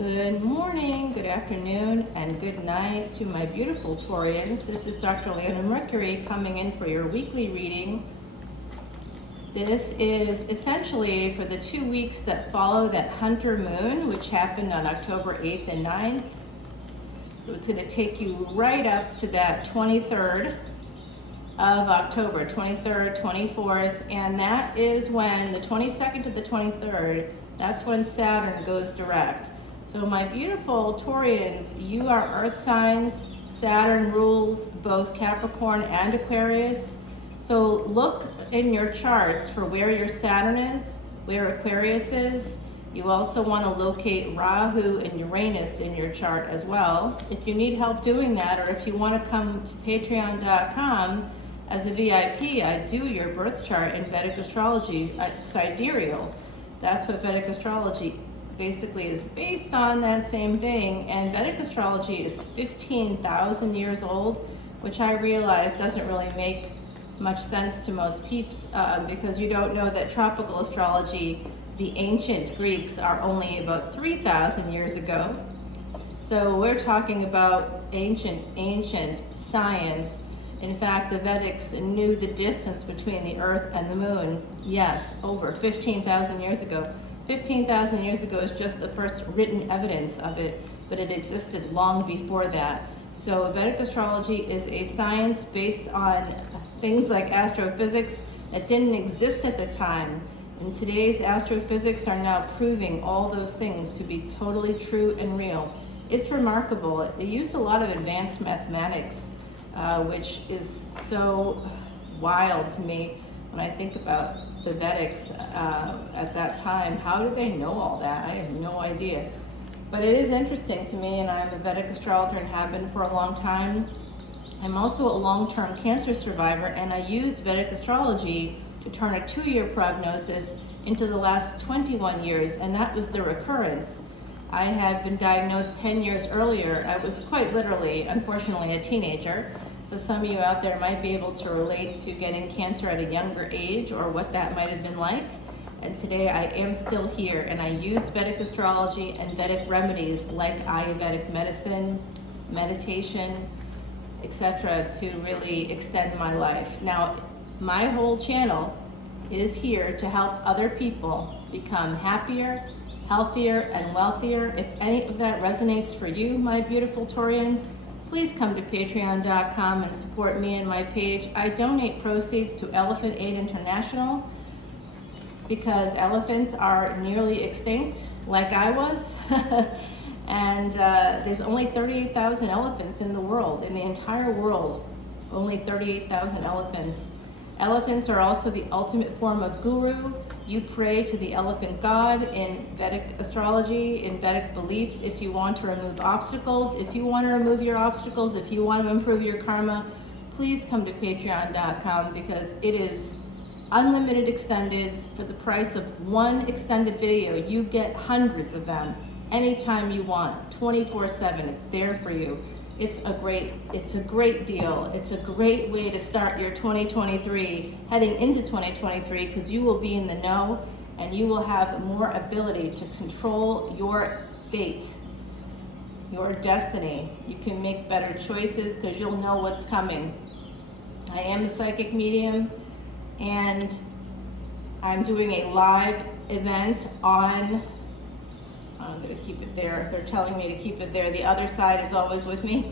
Good morning, good afternoon, and good night to my beautiful Taurians. This is Dr. Leona Mercury coming in for your weekly reading. This is essentially for the 2 weeks that follow that Hunter moon, which happened on October 8th and 9th. It's going to take you right up to that 23rd of October, 23rd, 24th, and that is when the 22nd to the 23rd, that's when Saturn goes direct. So my beautiful Taurians, you are earth signs. Saturn rules both Capricorn and Aquarius. So look in your charts for where your Saturn is, where Aquarius is. You also want to locate Rahu and Uranus in your chart as well. If you need help doing that, or if you want to come to patreon.com as a VIP, I do your birth chart in Vedic Astrology, sidereal. That's what Vedic Astrology basically is based on, that same thing. And Vedic Astrology is 15,000 years old, which I realize doesn't really make much sense to most peeps because you don't know that tropical astrology, the ancient Greeks, are only about 3,000 years ago. So we're talking about ancient science. In fact, the Vedics knew the distance between the Earth and the Moon, yes, over 15,000 years ago. 15,000 years ago is just the first written evidence of it, but it existed long before that. So Vedic astrology is a science based on things like astrophysics that didn't exist at the time. And today's astrophysics are now proving all those things to be totally true and real. It's remarkable. It used a lot of advanced mathematics, which is so wild to me when I think about the Vedics at that time. How did they know all that? I have no idea. But it is interesting to me, and I'm a Vedic astrologer and have been for a long time. I'm also a long-term cancer survivor, and I used Vedic astrology to turn a 2-year prognosis into the last 21 years, and that was the recurrence. I had been diagnosed 10 years earlier. I was quite literally, unfortunately, a teenager. So some of you out there might be able to relate to getting cancer at a younger age or what that might have been like. And today I am still here, and I used Vedic astrology and Vedic remedies like Ayurvedic medicine, meditation, etc. to really extend my life. Now, my whole channel is here to help other people become happier, healthier, and wealthier. If any of that resonates for you, my beautiful Taurians, please come to patreon.com and support me and my page. I donate proceeds to Elephant Aid International because elephants are nearly extinct, like I was. And there's only 38,000 elephants in the world, in the entire world, only 38,000 elephants. Elephants are also the ultimate form of guru. You pray to the elephant god in Vedic astrology, in Vedic beliefs, if you want to remove obstacles. If you want to remove your obstacles, if you want to improve your karma, please come to patreon.com because it is unlimited extendeds for the price of one extended video. You get hundreds of them anytime you want, 24/7. It's there for you. It's a great deal. It's a great way to start your 2023, heading into 2023, because you will be in the know and you will have more ability to control your fate, your destiny. You can make better choices because you'll know what's coming. I am a psychic medium, and I'm doing a live event on, I'm going to keep it there. They're telling me to keep it there. The other side is always with me,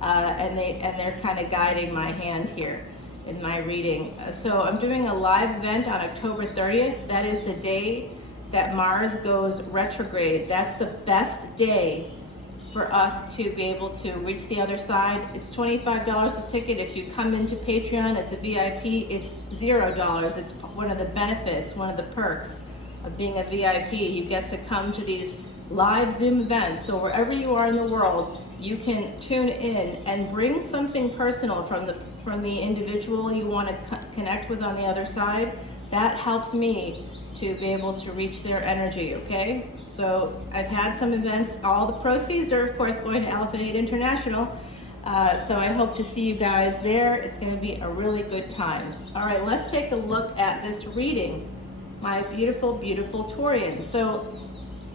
and they're kind of guiding my hand here in my reading. So I'm doing a live event on October 30th. That is the day that Mars goes retrograde. That's the best day for us to be able to reach the other side. It's $25 a ticket. If you come into Patreon as a VIP, it's $0. It's one of the benefits, one of the perks of being a VIP. You get to come to these live Zoom events. So wherever you are in the world, you can tune in and bring something personal from the individual you want to connect with on the other side. That helps me to be able to reach their energy, okay? So I've had some events. All the proceeds are, of course, going to Elephant Aid International. So I hope to see you guys there. It's going to be a really good time. All right, let's take a look at this reading, my beautiful, beautiful Taurians. So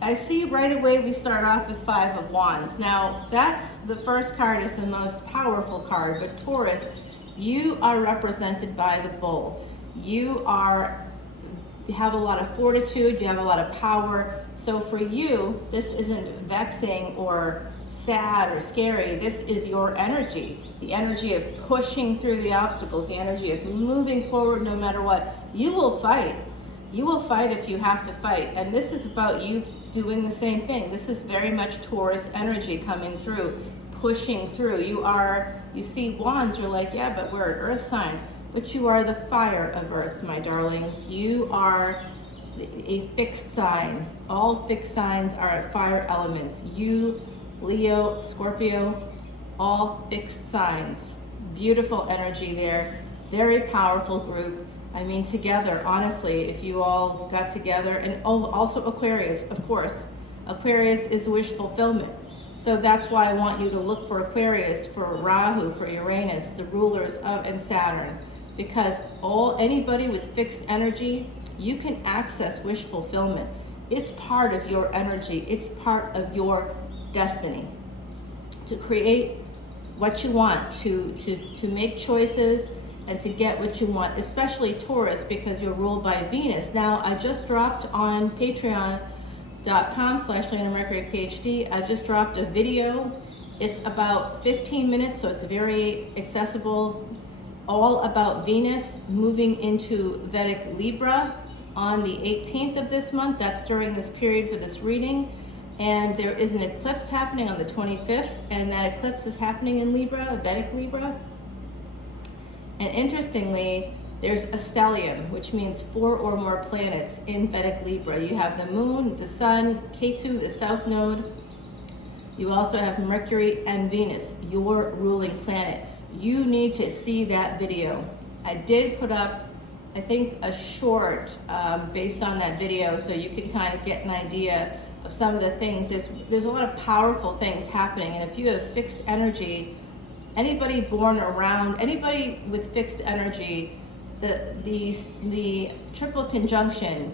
I see right away we start off with 5 of Wands. Now, that's the first card, is the most powerful card, but Taurus, you are represented by the bull. You have a lot of fortitude, you have a lot of power. So for you, this isn't vexing or sad or scary. This is your energy, the energy of pushing through the obstacles, the energy of moving forward no matter what. You will fight. You will fight if you have to fight. And this is about you doing the same thing. This is very much Taurus energy coming through, pushing through. You see wands, you're like, yeah, but we're an earth sign. But you are the fire of earth, my darlings. You are a fixed sign. All fixed signs are fire elements. You, Leo, Scorpio, all fixed signs. Beautiful energy there. Very powerful group. I mean, together, honestly, if you all got together, and also Aquarius, of course. Aquarius is wish fulfillment. So that's why I want you to look for Aquarius, for Rahu, for Uranus, the rulers of, and Saturn. Because anybody with fixed energy, you can access wish fulfillment. It's part of your energy. It's part of your destiny. To create what you want, to make choices, and to get what you want, especially Taurus, because you're ruled by Venus. Now, I just dropped on patreon.com/leonamercuryphd, I just dropped a video. It's about 15 minutes, so it's very accessible, all about Venus moving into Vedic Libra on the 18th of this month. That's during this period for this reading. And there is an eclipse happening on the 25th, and that eclipse is happening in Libra, Vedic Libra. And interestingly, there's a stellium, which means 4 or more planets in Vedic Libra. You have the moon, the sun, Ketu, the south node. You also have Mercury and Venus, your ruling planet. You need to see that video. I did put up, I think, a short based on that video, so you can kind of get an idea of some of the things. There's a lot of powerful things happening, and if you have fixed energy, anybody born around, anybody with fixed energy, the triple conjunction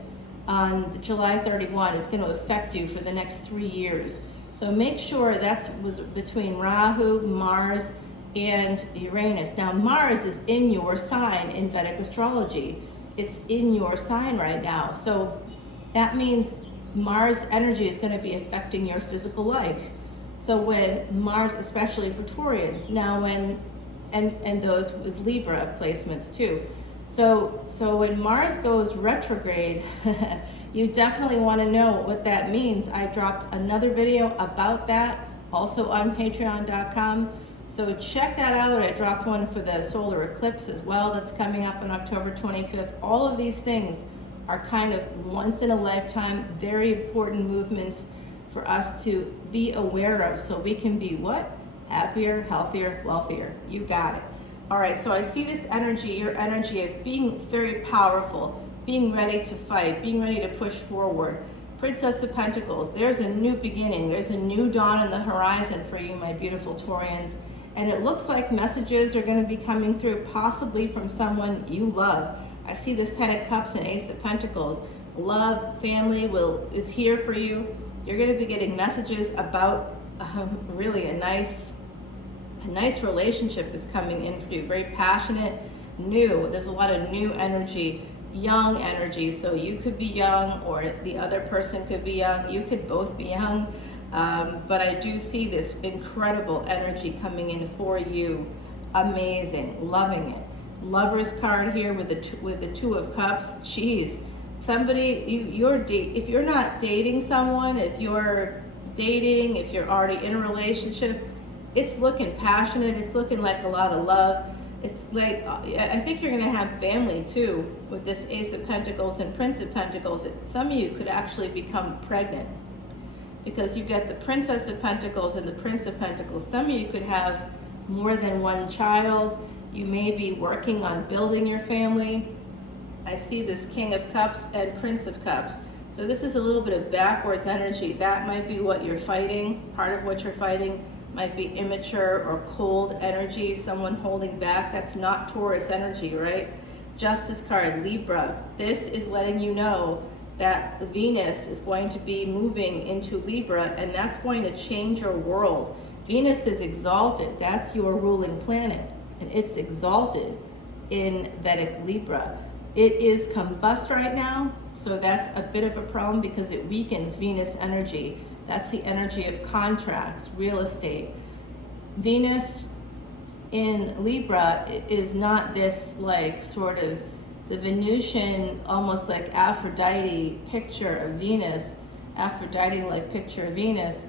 on July 31 is going to affect you for the next 3 years. So make sure was between Rahu, Mars, and Uranus. Now Mars is in your sign in Vedic astrology. It's in your sign right now. So that means Mars energy is going to be affecting your physical life. So when Mars, especially for Taurians, now and those with Libra placements too. So when Mars goes retrograde, you definitely want to know what that means. I dropped another video about that, also on patreon.com. So check that out. I dropped one for the solar eclipse as well that's coming up on October 25th. All of these things are kind of once in a lifetime, very important movements for us to be aware of, so we can be what? Happier, healthier, wealthier. You got it. All right, so I see this energy, your energy of being very powerful, being ready to fight, being ready to push forward. Princess of Pentacles, there's a new beginning. There's a new dawn on the horizon for you, my beautiful Taurians. And it looks like messages are going to be coming through, possibly from someone you love. I see this 10 of Cups and Ace of Pentacles. Love, family is here for you. You're going to be getting messages about really a nice relationship is coming in for you. Very passionate, new. There's a lot of new energy, young energy. So you could be young, or the other person could be young. You could both be young. But I do see this incredible energy coming in for you. Amazing, loving it. Lover's card here with the 2 of Cups. Jeez, somebody if you're not dating someone, if you're dating, if you're already in a relationship, it's looking passionate. It's looking like a lot of love. It's like, I think you're going to have family too with this Ace of Pentacles and Prince of Pentacles. Some of you could actually become pregnant because you get the Princess of Pentacles and the Prince of Pentacles. Some of you could have more than one child. You may be working on building your family. I see this King of Cups and Prince of Cups. So this is a little bit of backwards energy. That might be what you're fighting. Part of what you're fighting might be immature or cold energy, someone holding back. That's not Taurus energy, right? Justice card, Libra. This is letting you know that Venus is going to be moving into Libra, and that's going to change your world. Venus is exalted. That's your ruling planet, and it's exalted in Vedic Libra. It is combust right now, so that's a bit of a problem because it weakens Venus energy. That's the energy of contracts, real estate. Venus in Libra is not this like sort of the Venusian, almost like Aphrodite picture of Venus, Aphrodite-like picture of Venus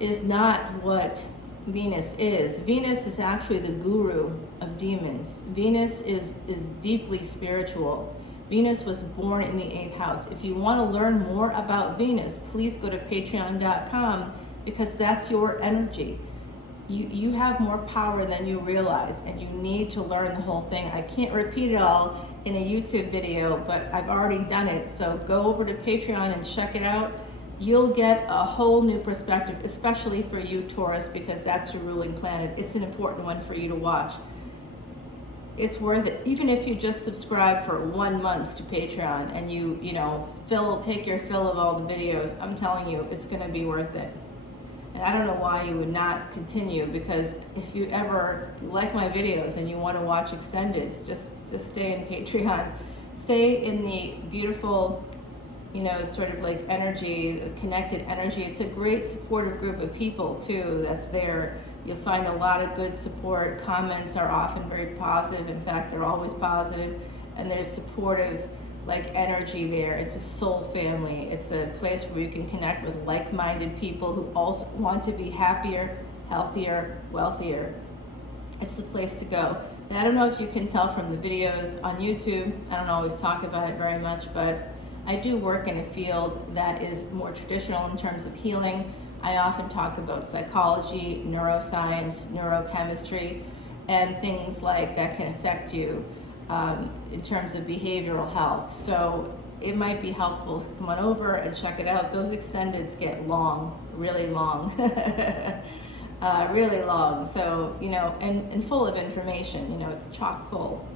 is not what Venus is. Venus is actually the guru of demons. Venus is deeply spiritual. Venus was born in the 8th house. If you want to learn more about Venus, please go to patreon.com because that's your energy. You have more power than you realize, and you need to learn the whole thing. I can't repeat it all in a YouTube video, but I've already done it. So go over to Patreon and check it out. You'll get a whole new perspective, especially for you, Taurus, because that's your ruling planet. It's an important one for you to watch. It's worth it. Even if you just subscribe for 1 month to Patreon and you take your fill of all the videos, I'm telling you, it's going to be worth it. And I don't know why you would not continue, because if you like my videos and you want to watch extendeds, just stay in Patreon. Stay in the beautiful, sort of like energy, connected energy. It's a great supportive group of people too that's there. You'll find a lot of good support. Comments are often very positive. In fact, they're always positive. And there's supportive like energy there. It's a soul family. It's a place where you can connect with like-minded people who also want to be happier, healthier, wealthier. It's the place to go. And I don't know if you can tell from the videos on YouTube, I don't always talk about it very much, but I do work in a field that is more traditional in terms of healing. I often talk about psychology, neuroscience, neurochemistry, and things like that can affect you in terms of behavioral health. So it might be helpful to come on over and check it out. Those extendeds get long, really long, really long. So, and full of information, it's chock full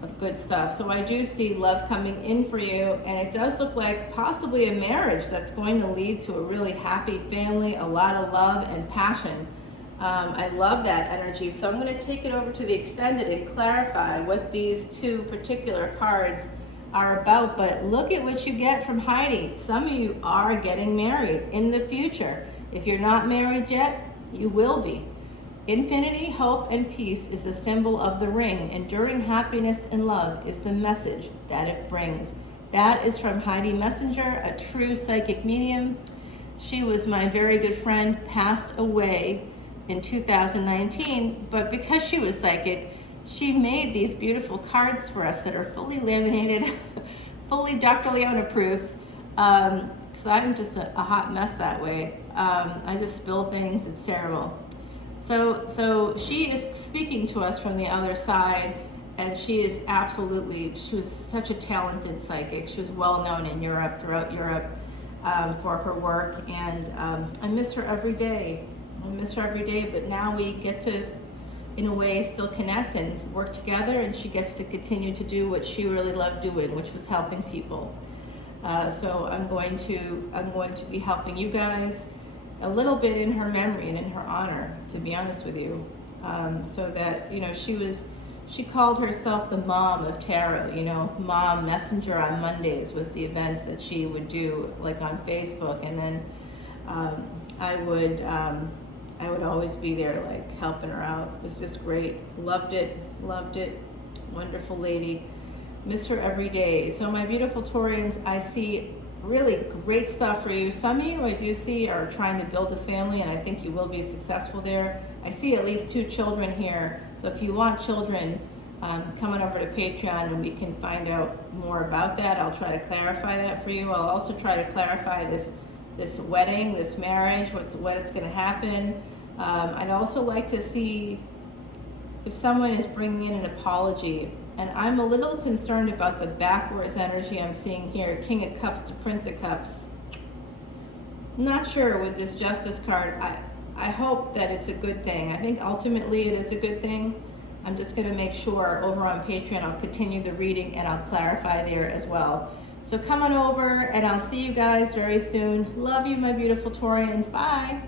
of good stuff. So I do see love coming in for you, and it does look like possibly a marriage that's going to lead to a really happy family, a lot of love and passion. I love that energy. So I'm going to take it over to the extended and clarify what these two particular cards are about. But look at what you get from Heidi. Some of you are getting married in the future. If you're not married yet, you will be. Infinity, hope, and peace is a symbol of the ring. Enduring happiness and love is the message that it brings. That is from Heidi Messenger, a true psychic medium. She was my very good friend, passed away in 2019, but because she was psychic, she made these beautiful cards for us that are fully laminated, fully Dr. Leona proof, because I'm just a hot mess that way. I just spill things, it's terrible. So she is speaking to us from the other side, and she was such a talented psychic. She was well known in Europe, throughout Europe, for her work, and I miss her every day. But now we get to, in a way, still connect and work together, and she gets to continue to do what she really loved doing, which was helping people. So I'm going to be helping you guys a little bit in her memory and in her honor, to be honest with you. So that, she called herself the mom of tarot, Mom Messenger on Mondays was the event that she would do, like on Facebook, and then I would always be there, like helping her out. It was just great. Loved it. Wonderful lady. Miss her every day. So my beautiful Taurians, I see really great stuff for you. Some of you I do see are trying to build a family, and I think you will be successful there. I see at least 2 children here. So if you want children, come on over to Patreon and we can find out more about that. I'll try to clarify that for you. I'll also try to clarify this wedding, this marriage, when it's going to happen. I'd also like to see if someone is bringing in an apology. And I'm a little concerned about the backwards energy I'm seeing here, King of Cups to Prince of Cups. Not sure with this Justice card. I hope that it's a good thing. I think ultimately it is a good thing. I'm just going to make sure over on Patreon I'll continue the reading and I'll clarify there as well. So come on over and I'll see you guys very soon. Love you, my beautiful Taurians. Bye.